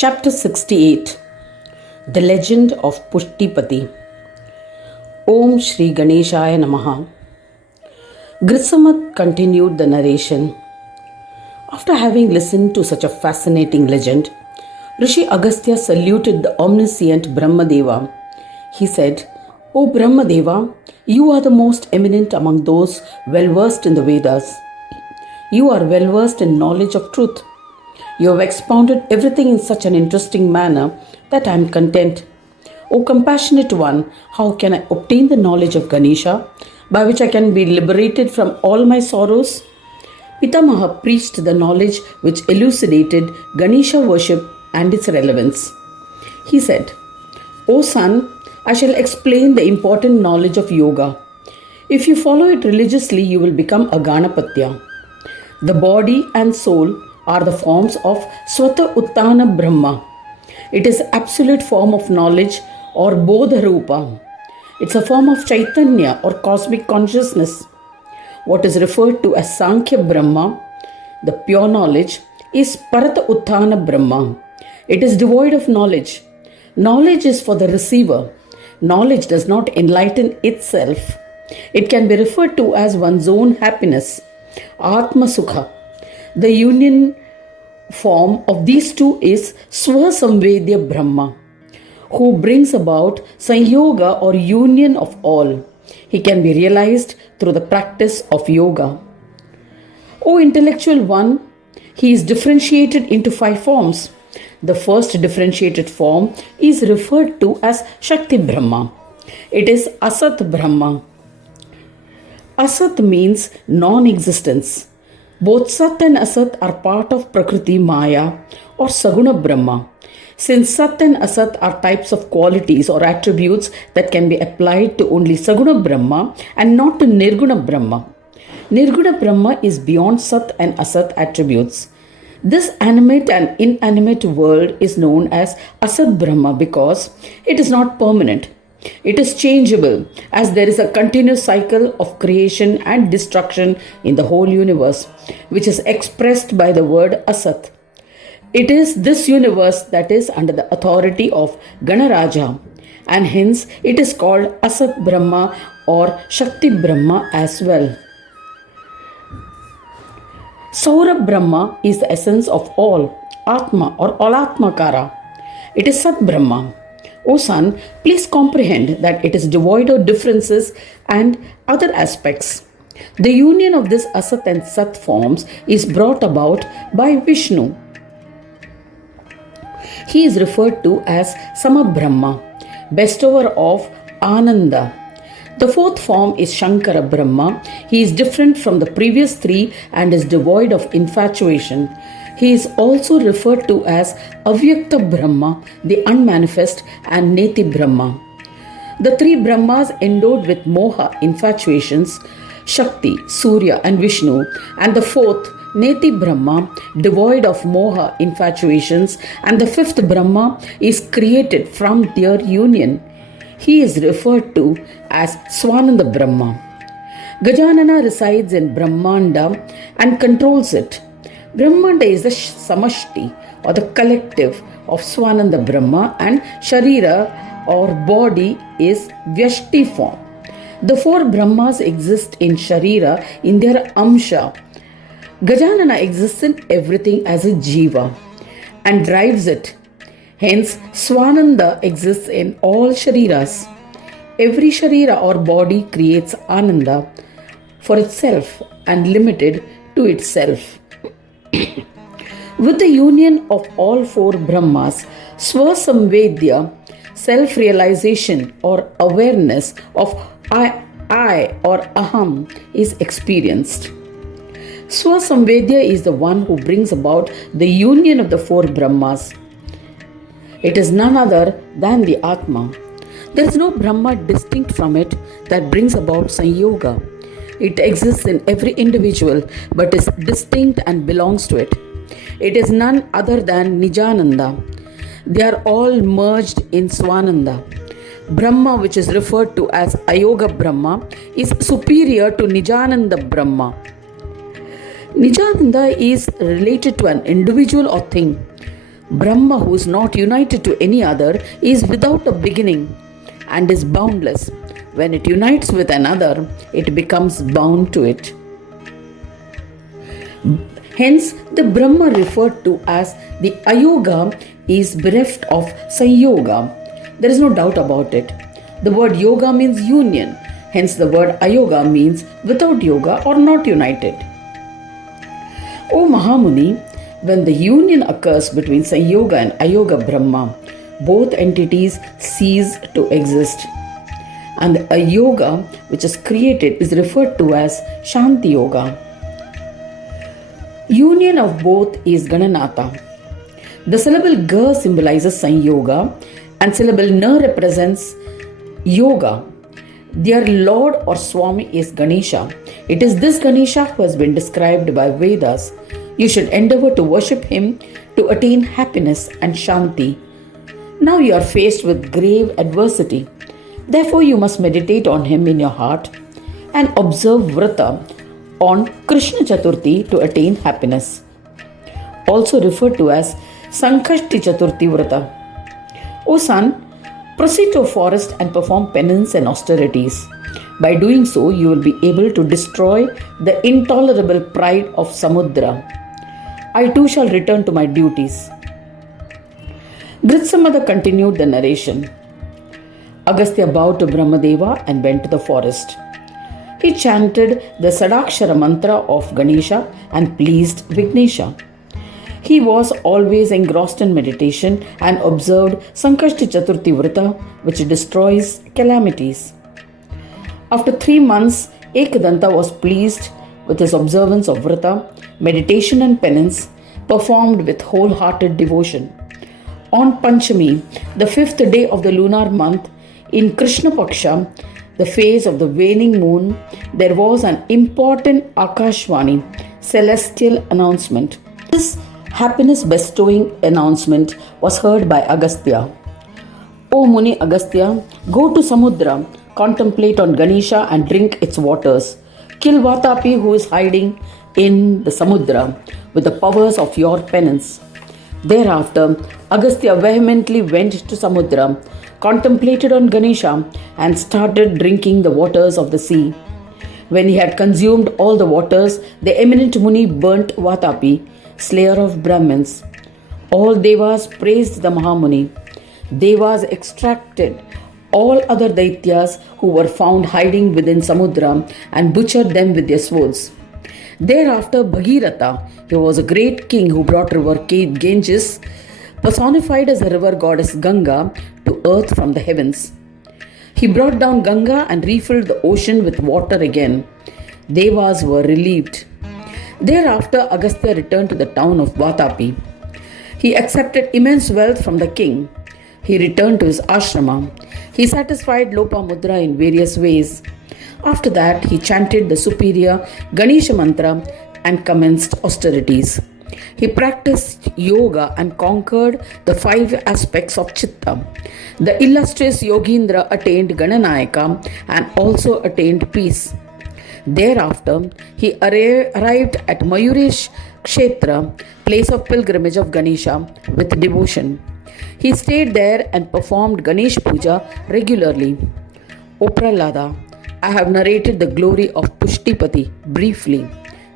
Chapter 68. The Legend of Pushtipati. Om Shri Ganeshaya Namaha. Grisamat continued the narration. After having listened to such a fascinating legend, Rishi Agastya saluted the omniscient Brahma Deva. He said, "O Brahma Deva, you are the most eminent among those well versed in the Vedas. You are well versed in knowledge of truth. You have expounded everything in such an interesting manner that I am content. O compassionate one, how can I obtain the knowledge of Ganesha, by which I can be liberated from all my sorrows?" Pitamaha preached the knowledge which elucidated Ganesha worship and its relevance. He said, "O son, I shall explain the important knowledge of yoga. If you follow it religiously, you will become a Ganapatya. The body and soul are the forms of Swata Uttana Brahma. It is absolute form of knowledge or Bodha Rupa. It's a form of Chaitanya or cosmic consciousness. What is referred to as Sankhya Brahma, the pure knowledge, is Parata Uttana Brahma. It is devoid of knowledge. Knowledge is for the receiver. Knowledge does not enlighten itself. It can be referred to as one's own happiness, Atma Sukha. The union form of these two is Swasamvedya Brahma, who brings about Sanyoga or union of all. He can be realized through the practice of yoga. O intellectual one, he is differentiated into 5 forms. The first differentiated form is referred to as Shakti Brahma. It is Asat Brahma. Asat means non-existence. Both Sat and Asat are part of Prakriti Maya or Saguna Brahma. Since Sat and Asat are types of qualities or attributes that can be applied to only Saguna Brahma and not to Nirguna Brahma. Nirguna Brahma is beyond Sat and Asat attributes. This animate and inanimate world is known as Asat Brahma because it is not permanent. It is changeable, as there is a continuous cycle of creation and destruction in the whole universe, which is expressed by the word Asat. It is this universe that is under the authority of Ganaraja, and hence it is called Asat Brahma or Shakti Brahma as well. Saura Brahma is the essence of all, Atma or Alatmakara. It is Sat Brahma. O son, please comprehend that it is devoid of differences and other aspects. The union of this Asat and Sat forms is brought about by Vishnu. He is referred to as Samabrahma, bestower of Ananda. The 4th form is Shankara Brahma. He is different from the previous 3 and is devoid of infatuation. He is also referred to as Avyakta Brahma, the unmanifest, and Neti Brahma. The 3 Brahmas endowed with Moha, infatuations, Shakti, Surya, and Vishnu, and the 4th, Neti Brahma, devoid of Moha, infatuations, and the 5th Brahma is created from their union. He is referred to as Swananda Brahma. Gajanana resides in Brahmanda and controls it. Brahmanda is the samashti or the collective of Swananda Brahma, and Sharira or body is Vyashti form. The 4 Brahmas exist in Sharira in their Amsha. Gajanana exists in everything as a Jiva and drives it. Hence, Swananda exists in all Shariras. Every Sharira or body creates Ananda for itself and limited to itself. With the union of all 4 Brahmas, Swasamvedya, self-realization or awareness of I or Aham is experienced. Swasamvedya is the one who brings about the union of the 4 Brahmas. It is none other than the Atma. There is no Brahma distinct from it that brings about Sanyoga. It exists in every individual but is distinct and belongs to it. It is none other than Nijananda. They are all merged in Swananda. Brahma, which is referred to as Ayoga Brahma, is superior to Nijananda Brahma. Nijananda is related to an individual or thing. Brahma, who is not united to any other, is without a beginning and is boundless. When it unites with another, it becomes bound to it. Hence, the Brahma referred to as the Ayoga is bereft of Sanyoga. There is no doubt about it. The word yoga means union. Hence, the word Ayoga means without yoga or not united. O Mahamuni, when the union occurs between Sanyoga and Ayoga Brahma, both entities cease to exist. And the Ayoga which is created is referred to as Shanti Yoga. Union of both is Gananatha. The syllable Ga symbolizes Sanyoga and syllable Na represents Yoga. Their Lord or Swami is Ganesha. It is this Ganesha who has been described by Vedas. You should endeavor to worship him to attain happiness and Shanti. Now you are faced with grave adversity. Therefore you must meditate on him in your heart and observe Vrata on Krishna Chaturthi to attain happiness. Also referred to as Sankashti Chaturthi Vrata. O son, proceed to a forest and perform penance and austerities. By doing so, you will be able to destroy the intolerable pride of Samudra. I too shall return to my duties. Gritsamada continued the narration. Agastya bowed to Brahma Deva and went to the forest. He chanted the Sadakshara mantra of Ganesha and pleased Vignesha. He was always engrossed in meditation and observed Sankashti Chaturthi Vrata, which destroys calamities. After 3 months, Ekadanta was pleased with his observance of Vrata, meditation and penance, performed with wholehearted devotion. On Panchami, the 5th day of the lunar month, in Krishna Paksha, the phase of the waning moon, there was an important Akashvani, celestial announcement. This happiness bestowing announcement was heard by Agastya. O Muni Agastya, go to Samudra, contemplate on Ganesha and drink its waters. Kill Vatapi who is hiding in the Samudra with the powers of your penance. Thereafter, Agastya vehemently went to Samudra, contemplated on Ganesha and started drinking the waters of the sea. When he had consumed all the waters, the eminent Muni burnt Vatapi, slayer of Brahmins. All Devas praised the Mahamuni. Devas extracted all other Daityas who were found hiding within Samudra and butchered them with their swords. Thereafter, Bhagiratha, he was a great king who brought river Ganges, personified as the river goddess Ganga, to earth from the heavens. He brought down Ganga and refilled the ocean with water again. Devas were relieved. Thereafter, Agastya returned to the town of Vatapi. He accepted immense wealth from the king. He returned to his ashrama. He satisfied Lopamudra in various ways. After that, he chanted the superior Ganesha mantra and commenced austerities. He practiced yoga and conquered the 5 aspects of Chitta. The illustrious Yogindra attained Gananayaka and also attained peace. Thereafter, he arrived at Mayuresh Kshetra, place of pilgrimage of Ganesha, with devotion. He stayed there and performed Ganesh Puja regularly. O Prahlada, I have narrated the glory of Pushtipati briefly.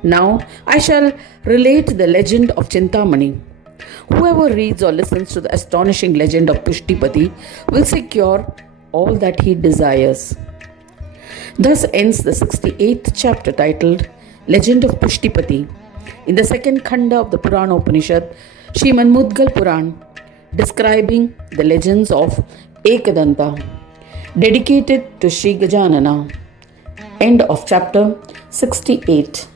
Now I shall relate the legend of Chintamani. Whoever reads or listens to the astonishing legend of Pushtipati will secure all that he desires. Thus ends the 68th chapter titled Legend of Pushtipati in the second khanda of the Puran Upanishad, Sriman Mudgal Puran, describing the legends of Ekadanta, dedicated to Sri Gajanana. End of chapter 68.